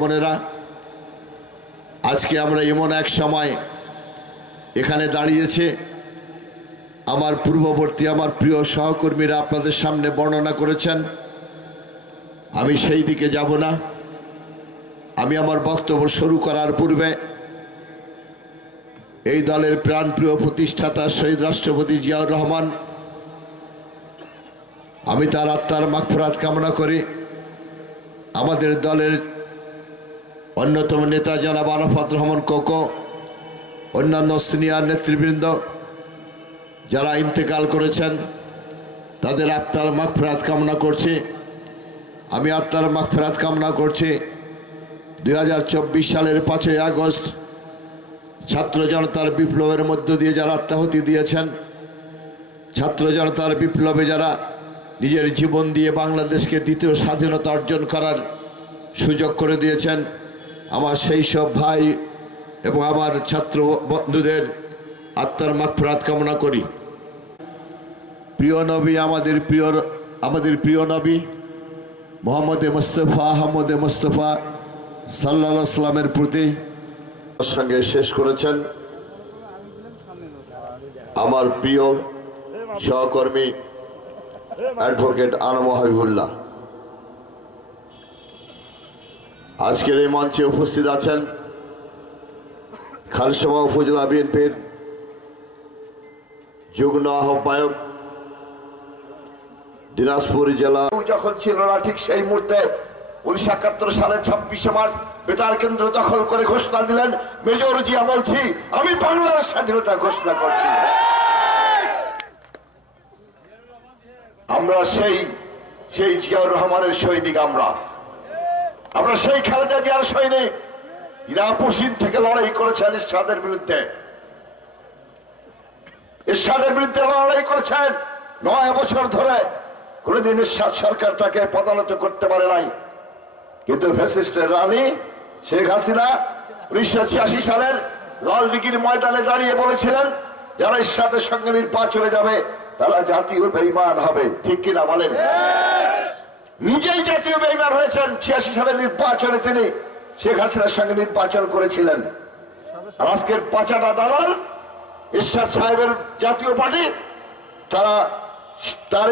বোনেরা, আজকে আমরা এমন এক সময় এখানে দাঁড়িয়েছে, আমার পূর্ববর্তী আমার প্রিয় সহকর্মীরা আপনাদের সামনে বর্ণনা করেছেন। আমি সেই দিকে যাব না। আমি আমার বক্তব্য শুরু করার পূর্বে এই দলের প্রাণপ্রিয় প্রতিষ্ঠাতা শহীদ রাষ্ট্রপতি জিয়াউর রহমান, আমি তার আত্মার মাগফিরাত কামনা করি। আমাদের দলের অন্যতম নেতা জনাব আরাফাত রহমান কোকো, অন্যান্য সিনিয়র নেতৃবৃন্দ যারা ইন্তেকাল করেছেন, তাদের আত্মার মাগফিরাত কামনা করছি। আমি আত্মার মাগফিরাত কামনা করছি 2024 সালের 5ই আগস্ট ছাত্র জনতার বিপ্লবের মধ্য দিয়ে যারা আত্মাহুতি দিয়েছেন, ছাত্র জনতার বিপ্লবে যারা নিজের জীবন দিয়ে বাংলাদেশকে দ্বিতীয় স্বাধীনতা অর্জন করার সুযোগ করে দিয়েছেন, আমার সেই সব ভাই এবং আমার ছাত্র বন্ধুদের আত্মার মাগফিরাত কামনা করি। প্রিয় নবী, আমাদের প্রিয় নবী মোহাম্মদে মুস্তাফা সাল্লাল্লাহু আলাইহি ওয়াসাল্লামের প্রতি সঙ্গে শেষ করেছেন আমার প্রিয় সহকর্মী অ্যাডভোকেট আনম হাবিবুল্লাহ। আজকের এই মঞ্চে উপস্থিত আছেন খালসমা উপজেলা বিএনপির যুগ্ম আহ্বায়ক, দিনাজপুর জেলা যখন ছিল না ঠিক সেই মুহূর্তে 1971 সালের 26শে মার্চ বেতার কেন্দ্র দখল করে ঘোষণা দিলেন, মেজর জিয়া বলছি আমি বাংলার স্বাধীনতা ঘোষণা করছি। আমরা সেই জিয়াউর রহমানের সৈনিক, আমরা সেই খালেদা জিয়ার সৈনিক। এরা পশ্চিম থেকে লড়াই করেছেন এরশাদের বিরুদ্ধে, লড়াই করেছেন 9 বছর ধরে। কোনদিন এরশাদ সরকার তাকে পদানত করতে পারে নাই, কিন্তু ফ্যাসিস্টের রানী শেখ হাসিনা 1986 সালের লাল দিঘির ময়দানে দাঁড়িয়ে বলেছিলেন যারা এরশাদের সঙ্গে নির্বাচনে যাবে তারা জাতীয় বেঈমান হবে। ঠিক কিনা বলেন? নিজেই জাতীয় বেঈমান হয়েছেন। 86 সালের নির্বাচনে তিনি শেখ হাসিনার সঙ্গে নির্বাচন করেছিলেন। আর আজকের পাঁচাটা দালাল এরশাদ সাহেবের জাতীয় পার্টি, তার